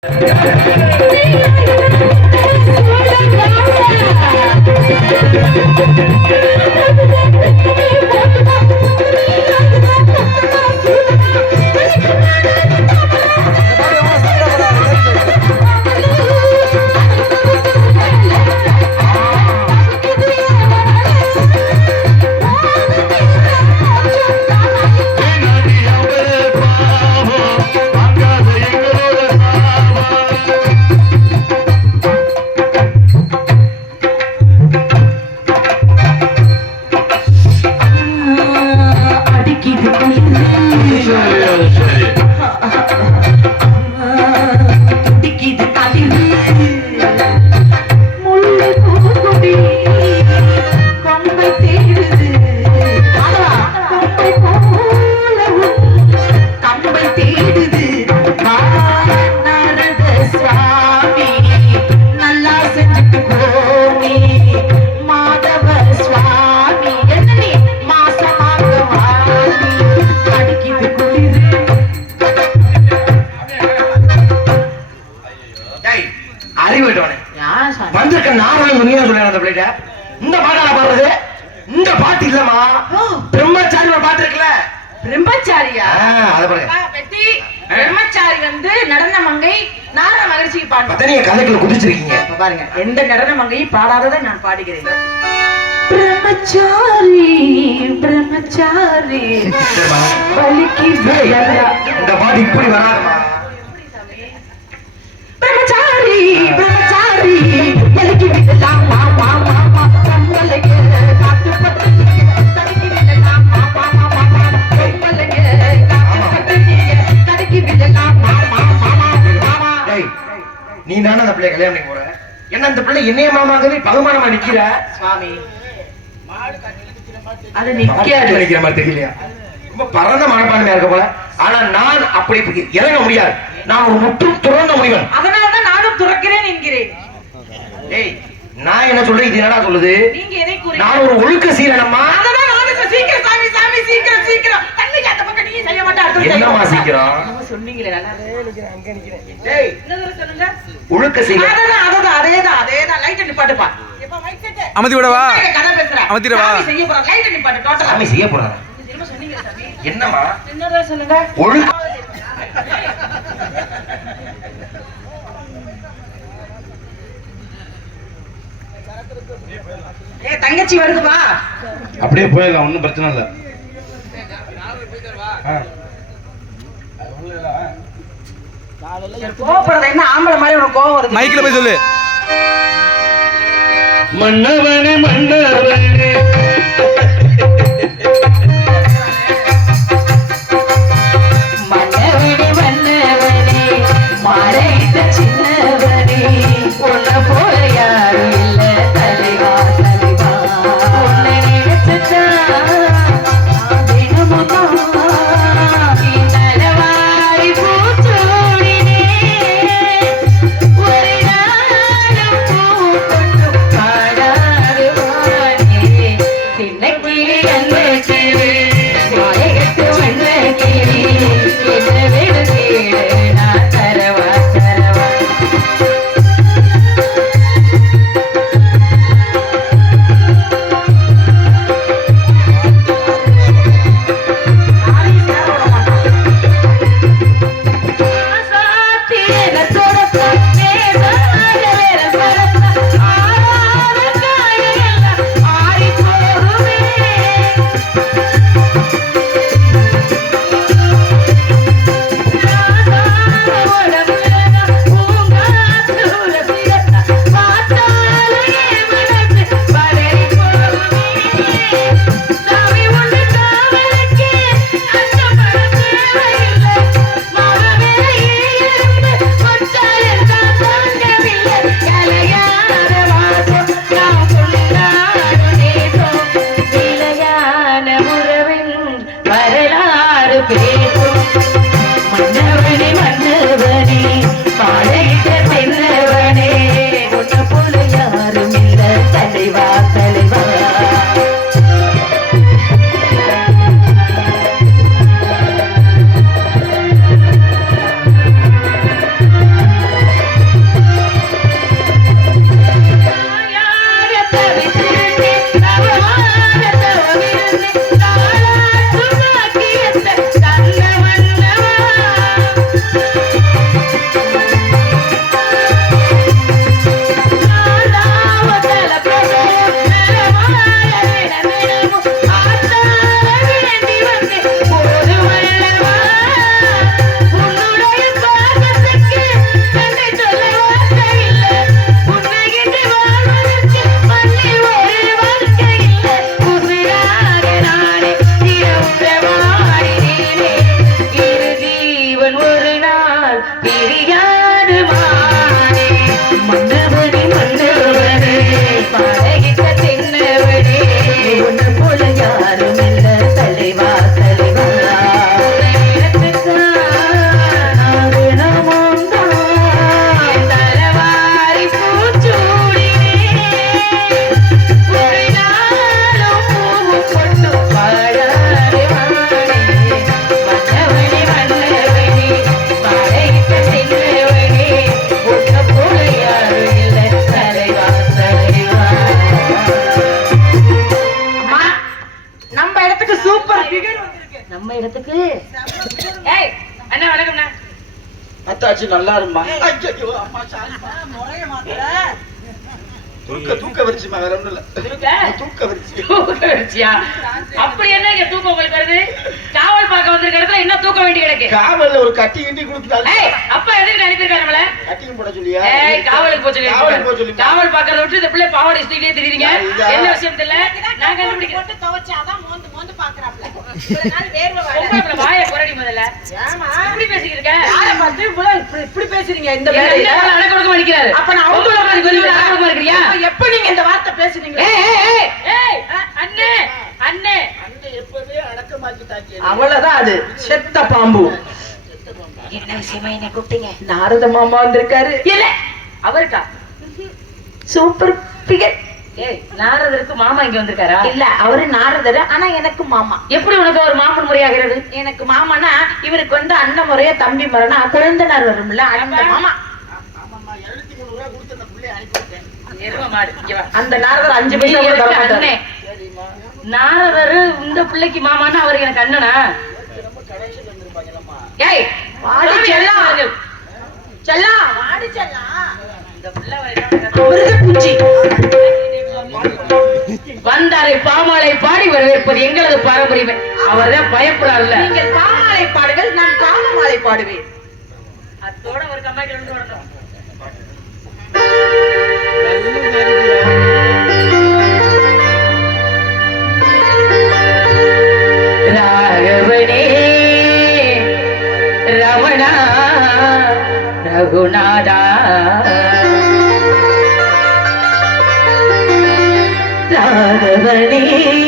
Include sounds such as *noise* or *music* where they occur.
Thank you. keep Thank you. அறிவிட்டவனே. வந்திருக்க நானும் நீங்க சொல்ல அந்த பிள்ளைகிட்ட. இந்த பாட்டால பாடுறது? இந்த பாட்டு இல்லம்மா. பிரம்மச்சாரி பாட்டு இருக்குல்ல. பிரம்மச்சாரியா? அத பாருங்க. அப்பா, வெட்டி பிரம்மச்சாரி வந்து நடன மங்கை நார மகிழ்ச்சிக்கு பாடு பார்த்தா நீங்க கதைக்குள்ள குதிச்சிருக்கீங்க. பாருங்க எந்த நடன மங்கையும் பாடாததை நான் பாடுகிறேன். பிரம்மச்சாரி பிரம்மச்சாரி. இந்த பாட்டு இப்படி வராதுமா? கல்யாணம் பண்ணி போற என்ன அந்த பிள்ளை என்னைய மாமாங்கவே பகுமானமா நிக்கிற? சுவாமி. அது பாட்டு நிக்காது நிக்கிற மாதிரி தெரியலையா? ரொம்ப பரந்த மனப்பான்மையா இருக்க போல. ஆனா நான் அப்படி இப்படி இறங்க முடியாது. நான் ஒரு முற்றும் துறந்த முடிவன் அதனால்தான் நானும் துறக்கிறேன் என்கிறேன். டேய் நான் என்ன சொல்றேன்? இது என்னடா சொல்லுது? நீங்க எதை கூறி நான் ஒரு ஒழுக்க சொல்றேன். சீக்கிரம் சாமி சாமி சீக்கிரம் சீக்கிரம். செய்ய மாட்டா அடுத்தது செய்ய என்னம்மா மாட்டா. சீக்கிரம் சொன்னீங்களே ஒழுக்க அதேதான் அதேதான். நிப்பாட்டுப்பா. விடவா? செய்ய நிப்பாட்டு டோட்டலா செய்ய சொல்லுங்க. ஒழுக்க ஏ தங்கச்சி வருதுப்பா. அப்படியே போயிடலாம் ஒன்றும் பிரச்சனை இல்லை. கோவப்படுறது என்ன ஆம்பளை மாதிரி உனக்கு கோவம் வருது மைக்ல போய் சொல்லு. மன்னவனே மன்னவனே. கொஞ்சம் நல்லா இருமா? ஐயோ அம்மா சாரிம்மா தூக்க தூக்க வரிச்சுமா வேற ஒண்ணும் இல்ல இருக்க? தூக்க வரிச்சு தூக்க வச்சியா? அப்படி என்ன இங்க தூக்கம் உங்களுக்கு வருது? காவல் பார்க்க வந்திருக்க இடத்துல என்ன தூக்க வேண்டி கிடக்கு. காவல்ல ஒரு கட்டி கிண்டி கொடுத்துட்டாங்க அப்பா எதுக்கு அனுப்பியிருக்காரு நம்மள? கட்டியும் போட சொல்லியா? ஏய், காவலுக்கு போச்சு காவலுக்கு போக சொல்லி காவல் பாக்குறத விட்டு இந்த பிள்ளை பாவாடை ஸ்டீலே தெரியுறீங்க? என்ன விஷயம் தெரியல? நான் கண்டுபிடிக்கிறேன். போட்டு துவைச்சாதான் மோந்து மோந்து பாக்குறாப்ல. *laughs* இவ்வளவு நாள் வேர்வை வாயை குரடி முதல்ல. ஏமா இப்படி பேசிக்கிட்டு இருக்க? யாரை பார்த்து இவ்வளவு இப்படி இப்படி பேசுறீங்க இந்த வேலையில அண்ணன் அடக்க ஒடுக்கமா நிக்கிறாரு. அப்ப நான் பொம்பளை அவங்கள மாதிரி கொஞ்சம் இருக்கிறியா? எப்ப நீங்க இந்த வார்த்தை பேசுனீங்க? ஏய், ஏய், ஏய், ஏய், அ- அண்ணே, அண்ணே. அந்த எப்பவே அடக்கமாக்கிட்டாங்க அவ்வளவுதான் அது. செத்த பாம்பு. என்ன விஷயமா என்ன கூப்பிட்டீங்க? நாரத மாமா வந்திருக்காரு. இல்ல அவருக்கா சூப்பர் பிகர் நாரதருக்கு மாமா இங்க வந்திருக்காரா? இல்ல அவரு நாரதர் ஆனா எனக்கு மாமா. எப்படி உனக்கு ஒரு மாமன் முறையாகிறது? எனக்கு மாமானா இவருக்கு வந்து அண்ணன் முறைய தம்பி முறைனா குழந்தனார் வரும்ல அந்த மாமா. அந்த நாரதர் அஞ்சு பைசா நாரதர் இந்த பிள்ளைக்கு மாமான்னா அவருக்கு எனக்கு அண்ணனா? ஏய் வாடி. எனக்கு செல்லம் மாடிச்சலாம் இந்த பிள்ளை பூச்சி வந்தாரை பாமாலை பாடி வரவேற்பது எங்களது பாரம்பரியமே. அவர்தான் பயப்படாதுல்ல நீங்கள் பாமாலை பாடுகள் நான் காமமாலை பாடுவேன். அத்தோட ஒரு வரணும் ராகவனே ரமணா ரகுநாதா ராகவனே